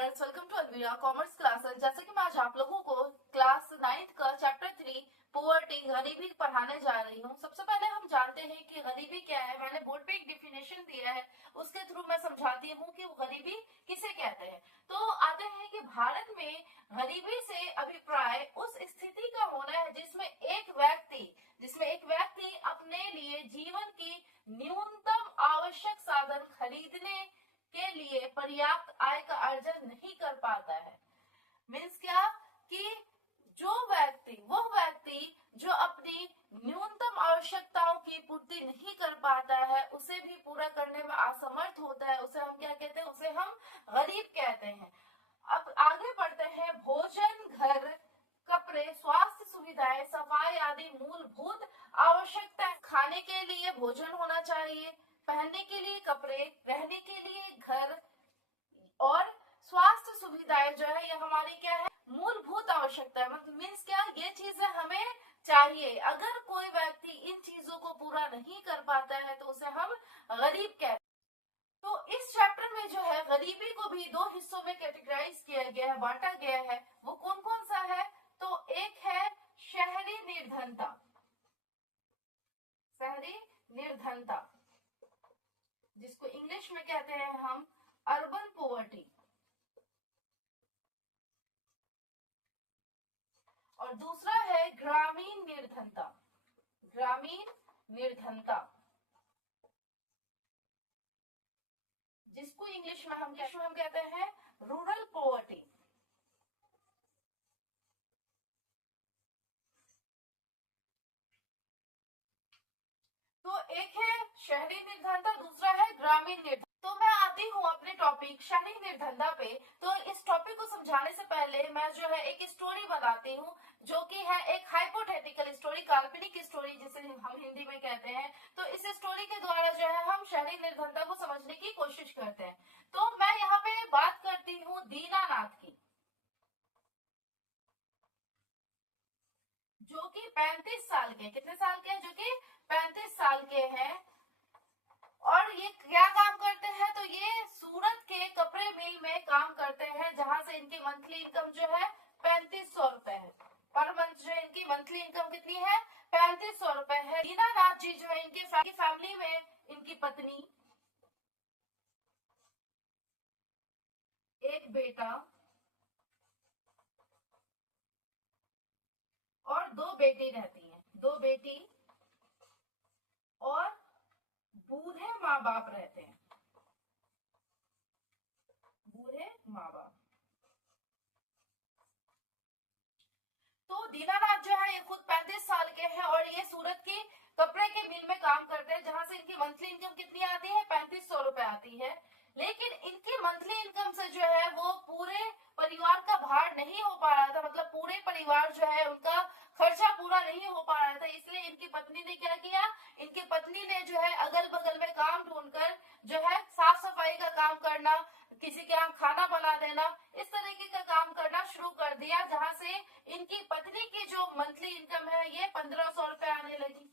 Learners, welcome to Alvira commerce classes. जैसे कि मैं आज आप लोगों को क्लास 9th का चैप्टर 3 पोवर्टी गरीबी पढ़ाने जा रही हूँ। सबसे पहले हम जानते हैं कि गरीबी क्या है। मैंने बोर्ड पे एक डिफिनेशन दिया है, उसके थ्रू मैं समझाती हूँ कि गरीबी किसे कहते हैं। तो आते हैं कि भारत में गरीबी से अभिप्राय उस स्थिति का होना है जिसमें एक व्यक्ति अपने लिए जीवन की न्यूनतम आवश्यक साधन खरीदने के लिए पर्याप्त आय का अर्जन नहीं कर पाता है। मीन्स क्या कि वो व्यक्ति जो अपनी न्यूनतम आवश्यकताओं की पूर्ति नहीं कर पाता है, उसे भी पूरा करने में असमर्थ होता है, उसे हम क्या कहते हैं? उसे हम गरीब कहते हैं। अब आगे बढ़ते हैं। भोजन, घर, कपड़े, स्वास्थ्य सुविधाएं, सफाई आदि मूलभूत आवश्यकताएं। खाने के लिए भोजन होना चाहिए, पहनने के लिए कपड़े, रहने के लिए घर और स्वास्थ्य सुविधाएं जो है ये हमारी क्या है? मूलभूत आवश्यकता है। मतलब मीन्स क्या? ये चीजें हमें चाहिए। अगर कोई व्यक्ति इन चीजों को पूरा नहीं कर पाता है तो उसे हम गरीब कहते हैं। तो इस चैप्टर में जो है गरीबी को भी दो हिस्सों में कैटेगराइज किया गया है, बांटा गया है। वो कौन कौन सा है? तो एक है शहरी निर्धनता, जिसको इंग्लिश में कहते हैं हम अर्बन पोवर्टी, और दूसरा है ग्रामीण निर्धनता, जिसको इंग्लिश में हम कहते हैं रूरल पोवर्टी। तो एक है शहरी निर्धनता, दूसरा है ग्रामीण निर्धनता। तो मैं आती हूँ अपने टॉपिक शहरी निर्धनता पे। तो इस टॉपिक को समझाने से पहले मैं जो है एक स्टोरी बताती हूँ, जो कि है एक हाइपोथेटिकल स्टोरी, काल्पनिक स्टोरी जिसे हम हिंदी में कहते हैं। तो इस स्टोरी के द्वारा जो है हम शहरी निर्धनता को समझने की कोशिश करते हैं। तो मैं यहाँ पे बात करती हूँ दीनानाथ की, जो कि 35 साल के, कितने साल के हैं? जो कि 35 साल के हैं। और ये क्या काम करते हैं? तो ये सूरत के कपड़े मिल में काम करते हैं, जहां से इनकी मंथली इनकम जो है 3500 रुपए है। पर मंथ जो है इनकी मंथली इनकम कितनी है? 3500 रुपए है। दीनानाथ जी जो है इनकी फैमिली में इनकी पत्नी, एक बेटा और दो बेटी रहती हैं, दो बेटी और बूढ़े माँ बाप रहते हैं, बूढ़े माँ बाप। तो दीनानाथ जो है ये खुद 35 साल के हैं और ये सूरत की कपड़े के मिल में काम करते हैं, जहां से इनकी मंथली इनकम कितनी आती है? 3500 रुपए आती है। लेकिन इनकी मंथली इनकम से जो है वो पूरे परिवार का भार नहीं हो पा रहा था। मतलब पूरे परिवार जो है उनका खर्चा पूरा नहीं हो पा रहा था। इसलिए इनकी पत्नी ने क्या किया? इनकी पत्नी ने जो है अगल बगल में काम ढूंढकर जो है साफ सफाई का काम करना, किसी के यहाँ खाना बना देना, इस तरीके का काम करना शुरू कर दिया, जहां से इनकी पत्नी की जो मंथली इनकम है ये 1500 रुपए आने लगी।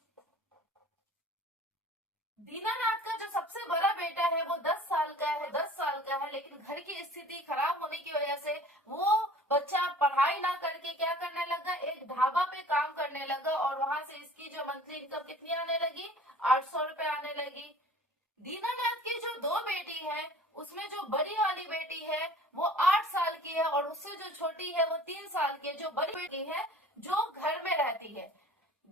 दीनानाथ का जो सबसे बड़ा बेटा है वो 10 साल का है, लेकिन घर की स्थिति खराब होने की वजह से वो बच्चा पढ़ाई ना करके क्या करने लगा? एक ढाबा पे काम करने लगा और वहां से इसकी जो मंथली इनकम कितनी आने लगी? 800 रुपए आने लगी। दीनानाथ की जो दो बेटी है, उसमें जो बड़ी वाली बेटी है वो 8 साल की है और उससे जो छोटी है वो 3 साल की है। जो बड़ी बेटी है जो घर में रहती है,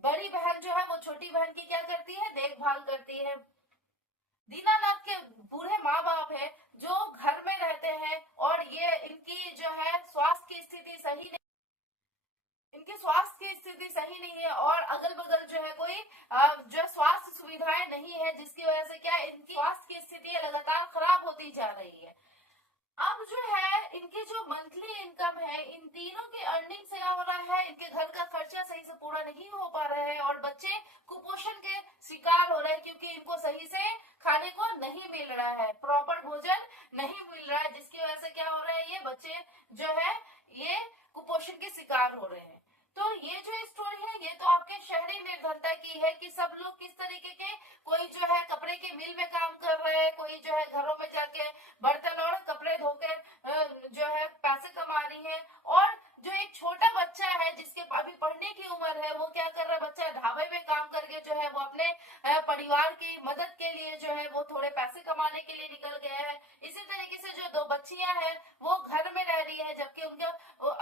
बड़ी बहन जो है वो छोटी बहन की क्या करती है? देखभाल करती है। दीनानाथ के बूढ़े माँ बाप है जो घर में रहते हैं और ये इनकी जो है स्वास्थ्य की स्थिति सही नहीं, है और अगल बगल जो है कोई जो स्वास्थ्य सुविधाएं नहीं है, जिसकी वजह से क्या इनकी स्वास्थ्य की स्थिति लगातार खराब होती जा रही है। अब जो है इनकी जो मंथली इनकम है, इन तीनों की अर्निंग से क्या हो रहा है? इनके घर का खर्चा सही से पूरा नहीं हो पा रहा है और बच्चे कुपोषण के शिकार हो रहे हैं, क्योंकि इनको सही से खाने को नहीं मिल रहा है, प्रॉपर भोजन नहीं मिल रहा है, जिसकी वजह से क्या हो रहा है? ये बच्चे जो है ये कुपोषण के शिकार हो रहे हैं। तो ये जो स्टोरी है ये तो आपके शहरी निर्धनता की है कि सब लोग किस तरीके के, कोई जो है कपड़े के मिल में काम कर रहे हैं, कोई जो है घरों में जाके बर्तन और कपड़े धोकर जो है पैसे कमा रही है, और जो एक छोटा बच्चा है जिसके अभी पढ़ने की उम्र है, वो क्या कर रहा है, बच्चा ढाबे में काम करके जो है वो अपने परिवार की मदद के लिए जो है वो थोड़े पैसे कमाने के लिए निकल गया है। इसी तरीके से जो दो बच्चियां हैं वो घर में रह रही है, जबकि उनका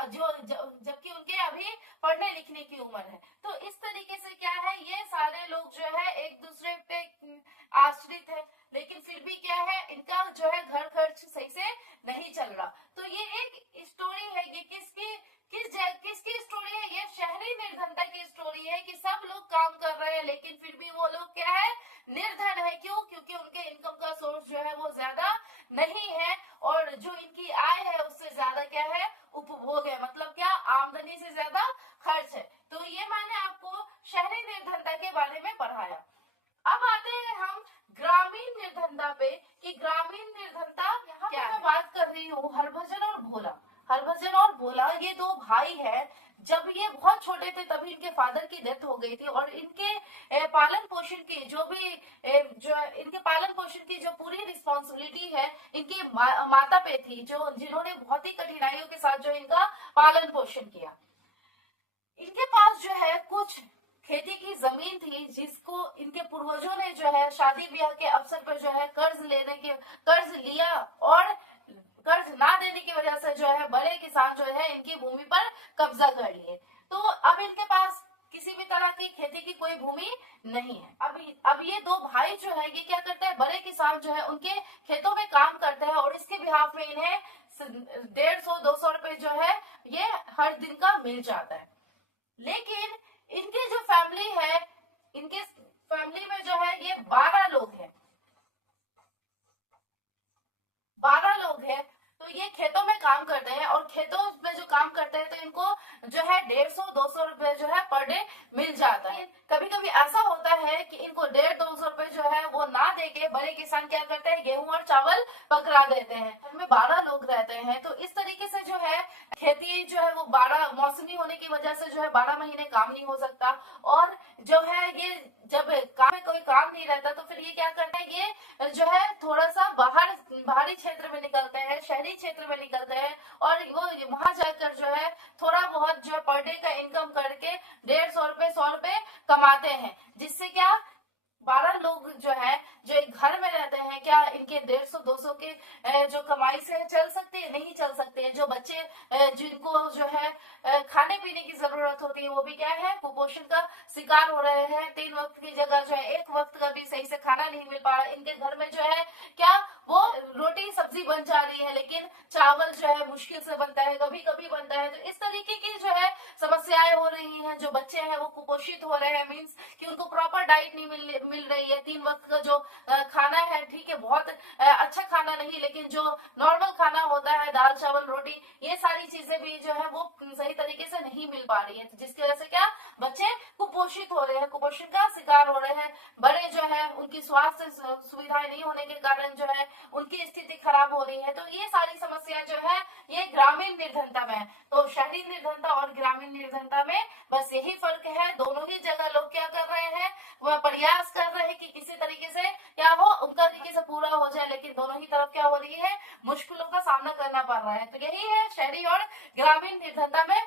जबकि उनके अभी पढ़ने लिखने की उम्र है। तो इस तरीके से क्या है, ये सारे लोग जो है एक दूसरे पे आश्रित है, लेकिन फिर भी क्या है, इनका जो है घर खर्च सही से नहीं चल रहा। तो ये एक स्टोरी है, ये किसकी स्टोरी है, ये शहरी निर्धनता की स्टोरी है कि सब लोग काम कर रहे हैं लेकिन फिर भी वो लोग क्या है, निर्धन है। क्यों? क्योंकि उनके इनकम का सोर्स जो है वो ज्यादा नहीं है, और जो इनकी आय है उससे ज्यादा क्या है, उपभोग है, मतलब क्या, आमदनी से ज्यादा खर्च है। तो ये मैंने आपको शहरी निर्धनता के बारे में पढ़ाया। अब आते हैं हम ग्रामीण निर्धनता पे कि ग्रामीण निर्धनता यहाँ पे मैं बात कर रही हूँ हरभजन और भोला। हरभजन और भोला ये दो भाई हैं। जब ये बहुत छोटे थे तभी इनके फादर की डेथ हो गई थी, और इनके पालन पोषण की इनके पालन पोषण की जो पूरी रिस्पॉन्सिबिलिटी है इनकी माता पे थी, जो जिन्होंने बहुत ही कठिनाइयों के साथ जो इनका पालन पोषण किया। इनके पास जो है कुछ खेती की जमीन थी जिसको इनके पूर्वजों ने जो है शादी ब्याह के अवसर पर जो है कर्ज लिया, और कर्ज ना देने की वजह से जो है बड़े किसान जो है इनकी भूमि पर कब्जा कर लिए। तो अब इनके पास किसी भी तरह की खेती की कोई भूमि नहीं है। अब ये दो भाई जो है ये क्या करते हैं, बड़े किसान जो है उनके खेतों में काम करते हैं, और इसके बिहाफ में इन्हें 150-200 रुपए जो है ये हर दिन का मिल जाता है। लेकिन इनकी जो फैमिली है, इनके फैमिली में जो है ये 12 लोग हैं, 12 लोग हैं। तो ये खेतों में काम करते हैं, और खेतों में जो काम करते हैं तो इनको जो है 150-200 रुपए जो है पर डे मिल जाता है। कभी कभी ऐसा होता है कि इनको 150-200 रुपए जो है वो ना देके बड़े किसान क्या करते हैं, गेहूं और चावल पकड़ा देते हैं। घर में 12 लोग रहते हैं, तो इस तरीके से जो है खेती जो है वो 12 मौसमी होने की वजह से जो है 12 महीने काम नहीं हो सकता, और जो है ये जब काम में कोई काम नहीं रहता तो फिर ये क्या करते हैं, ये जो है थोड़ा सा बाहरी क्षेत्र में निकलते हैं, शहरी क्षेत्र में निकलते हैं, और वो वहां जाकर जो है थोड़ा बहुत जो है पर डे का इनकम करके 150 रुपए कमाते हैं, जिससे क्या 12 लोग जो है जो एक घर में रहते हैं, क्या इनके 150-200 के जो कमाई से चल सकते हैं? नहीं चल सकते हैं। जो बच्चे जिनको जो है खाने पीने की जरूरत होती है वो भी क्या है, कुपोषण का शिकार हो रहे हैं। 3 वक्त की जगह जो है 1 वक्त का भी सही से खाना नहीं मिल पा रहा। इनके घर में जो है क्या, वो रोटी सब्जी बन जा रही है लेकिन चावल जो है मुश्किल से बनता है, कभी कभी बनता है। तो इस तरीके की जो है समस्याएं हो रही हैं। जो बच्चे हैं वो कुपोषित हो रहे हैं, मीन्स कि उनको प्रॉपर डाइट नहीं मिल रही है। 3 वक्त का जो खाना है, ठीक है, बहुत अच्छा खाना नहीं, लेकिन जो नॉर्मल खाना होता है, दाल चावल रोटी, ये सारी चीजें भी जो है वो सही तरीके से नहीं मिल पा रही है, जिसकी वजह से क्या, बच्चे कुपोषित हो रहे हैं, कुपोषण का शिकार हो रहे हैं। बड़े जो है उनकी स्वास्थ्य सुविधाएं नहीं होने के कारण जो है उनकी स्थिति खराब हो रही है। तो ये सारी समस्या जो है ये ग्रामीण निर्धनता में है। तो शहरी निर्धनता और ग्रामीण निर्धनता में बस यही फर्क है। दोनों ही जगह लोग क्या कर रहे हैं, वह प्रयास कर रहे हैं कि किसी तरीके से क्या हो, उनका तरीके से पूरा हो जाए, लेकिन दोनों ही तरफ क्या हो रही है, मुश्किलों का सामना करना पड़ रहा है। तो यही है शहरी और ग्रामीण निर्धनता में